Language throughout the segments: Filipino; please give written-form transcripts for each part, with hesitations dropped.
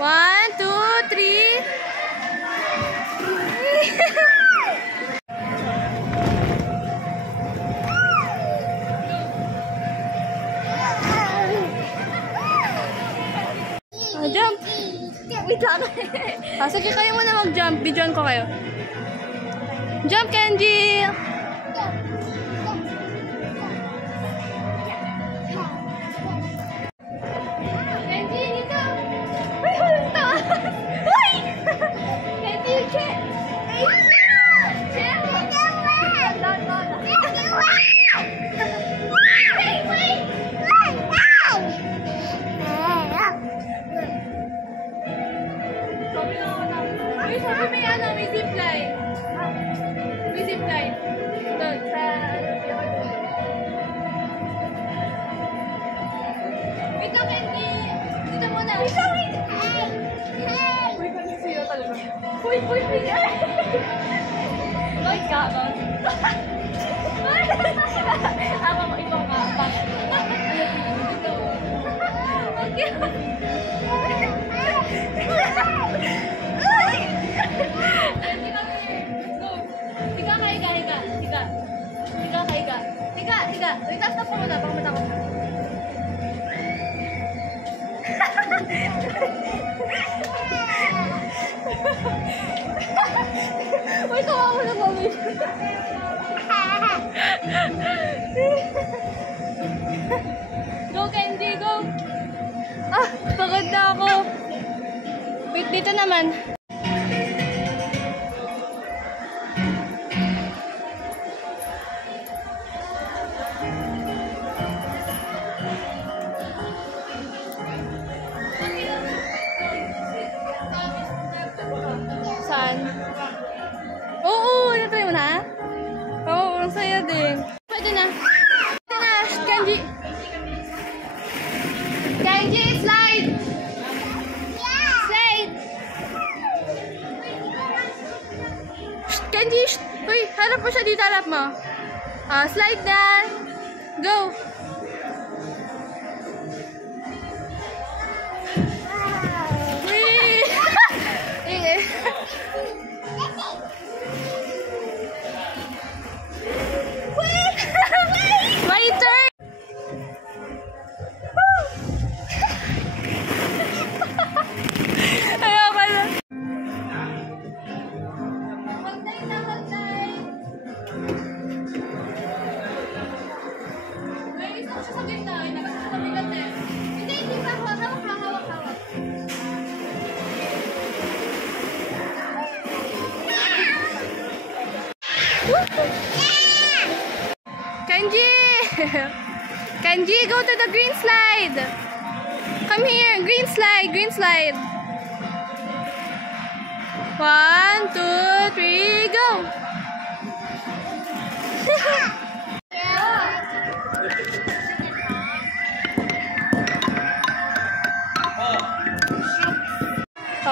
1, 2, 3. Jump! Wait lang. Sige, kayo muna mag-jump. Bidyon ko kayo. Jump, Kenji! Kenji, dito! Uy, walang taas! Uy! Kenji, check! Check! Sabi may ano, may zipline. May zipline. Doon, sa wait lang, Kenji. Dito muna. Wait lang, wait. Hey! Uy, kasi siya talaga. Uy, uy, uy. Uy, ka. Ako mo, ikaw ka. Dito. Okay. Tiga. Itaas na po muna. Baka matakot na. Uy, kawa mo na mami. Go, Kenji, go. Ah, pagod na ako. Wait, dito naman. Saan? Oo, natry mo na? Oo, ang saya din. Pwede na. Pwede na, Kenji. Kenji, slide! Slide! Kenji, uy, harap mo siya dito, harap mo. Slide na. Go! My turn! Ayaw ka na. Magday na, magday. May isa ko siya sa gitna. Hindi ka sa kabigat eh. Hindi pa. Hawak. Kenji, go to the green slide. Come here, green slide. 1, 2, 3, go.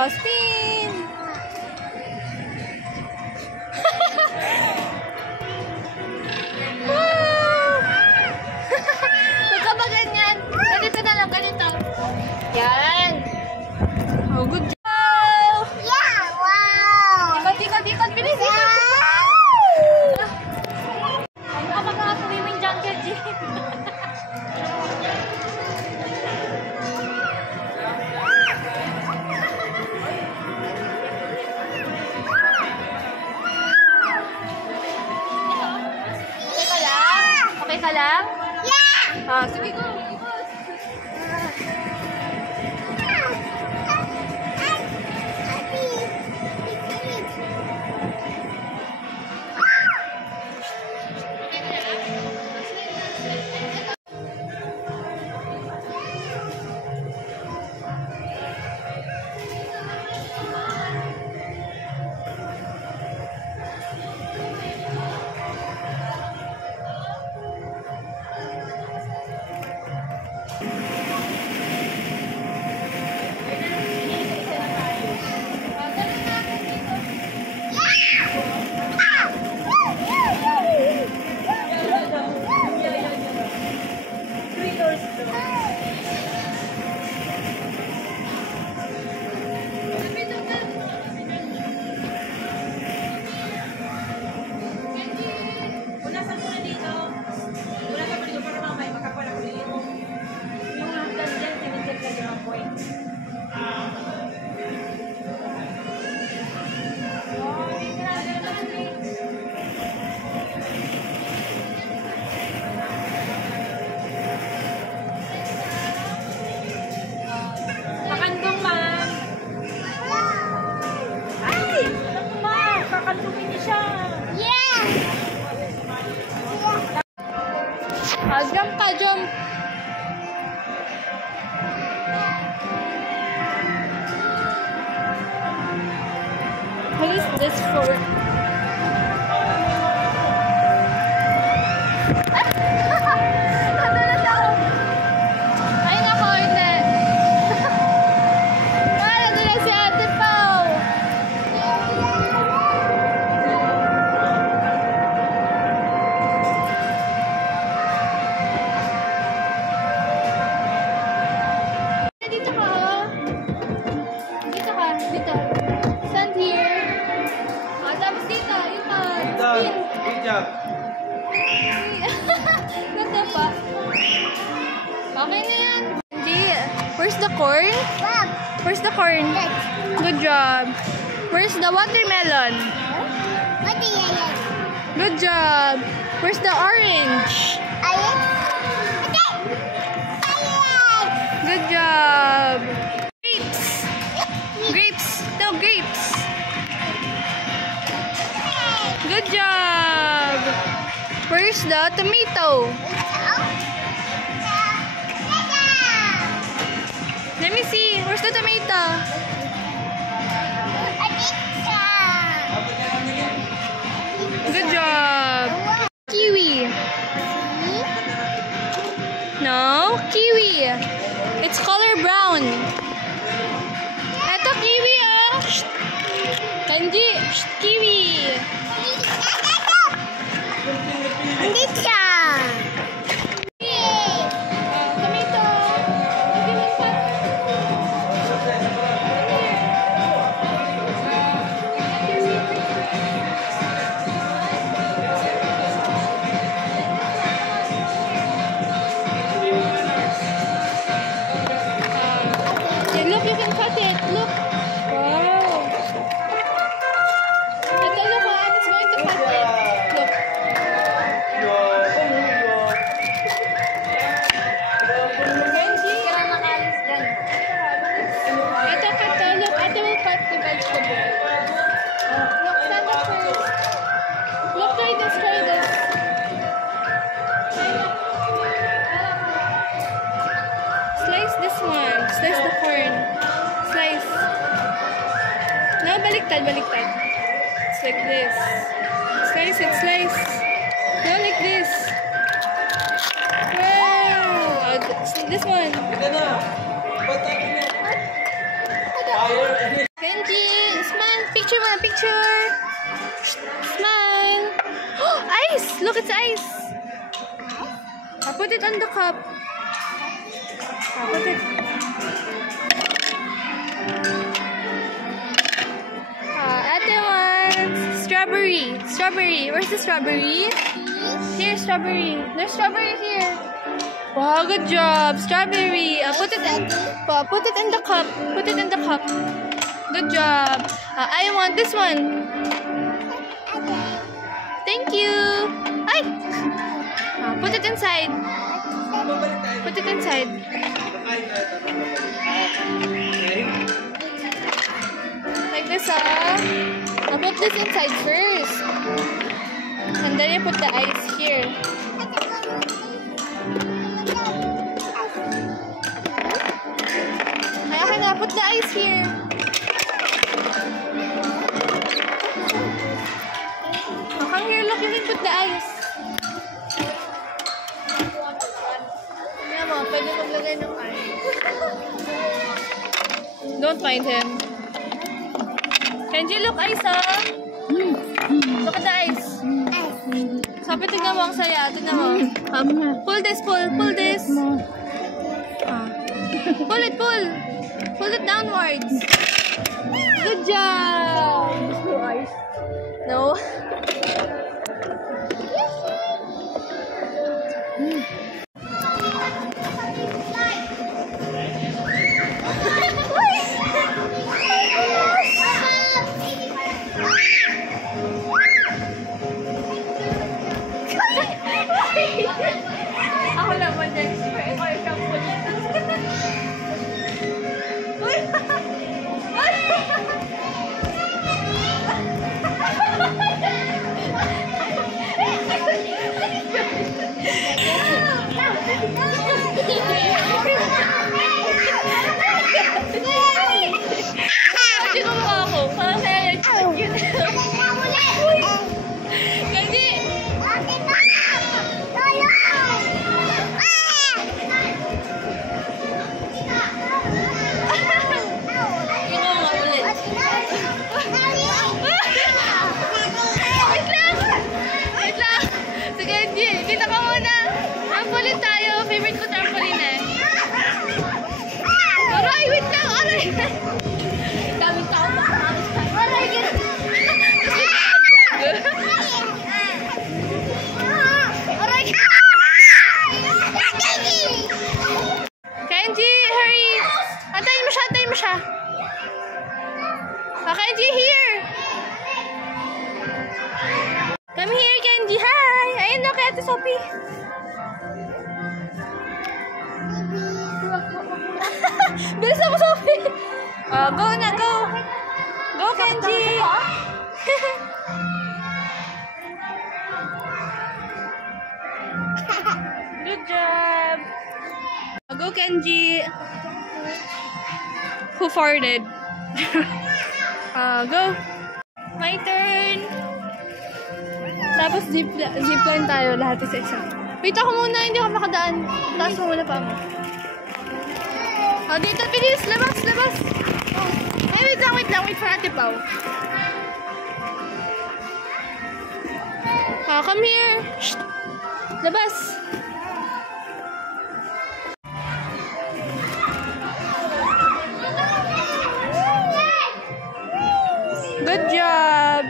Spin. Yan. Oh, good job. Yeah, wow. Ikot, bilis. Wow. Ano ka mag-swimming dyan, Kenji? Okay ka lang? Yeah. Sige, go. This for... Nadulas ako. Ay, nako, hindi. Nadulas si Ate Pao. Dito ka, oh. Dito ka, dito. Stand here. Tapos dito, yun pa. Spin. Good job. Ganda pa. Okay na yan. Angie, where's the corn? Where's the corn? Good job. Where's the watermelon? Good job. Where's the orange? Good job. Grapes. Grapes. No, grapes. Good job. Where's the tomato? Let me see. Where's the tomato? Good job. Kiwi. No, kiwi. It's color brown. Eto kiwi, oh. Angie, kiwi. Tomato. Look, you can cut it. Look. Wow. Ito, look, Ate is going to cut it. Look. Benji. Ito, cut. Look, Ate will cut the vegetable. Look, stand up first. Look, try this, try this. Slice this one. Slice the corn. Slice. No, baliktad, baliktad. It's like this. Slice it, slice. No, like this. Wow. This one. Benji, smile. Picture mo, picture. Smile. Oh, ice. Look, it's ice. I'll put it on the cup. I'll put it. Ate wants strawberry. Strawberry. Where's the strawberry? Here, strawberry. There's strawberry here. Wow, good job. Strawberry. Put it in the cup. Put it in the cup. Good job. I want this one. Thank you. Ay! Put it inside. Put it inside. Like this, I'll put this inside first. And then you put the ice here. Okay na, put the ice here. Come here, look, you can put the ice. Yan mo, pwede maglagay ng ice. Don't mind him. Kenji, look, ice, Look at the ice. Sabi, tignan mo ang saya. Tignan mo. Pull this, pull this. Pull it, pull. Pull it downwards. Good job. No. Ako naman din. Ikaw yung shampoo dito. Uy! Antayin mo siya, antayin mo siya. Kenji, here. Come here, Kenji. Hi. Ayun na, kay Ate Sophie. Bilis ako, Sophie. Go na, go. Go, Kenji. Good job. Go, Kenji. Who farted? Go. My turn. Tapos zipline tayo lahat sa isa. Wait ako muna, hindi ako makadaan. Taas mo muna pa ako. Dito, bilis. Labas, labas. Ay, wait lang. Wait for Ate Pao. Come here. Shh. Labas. Good job.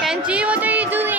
Kenji, what are you doing?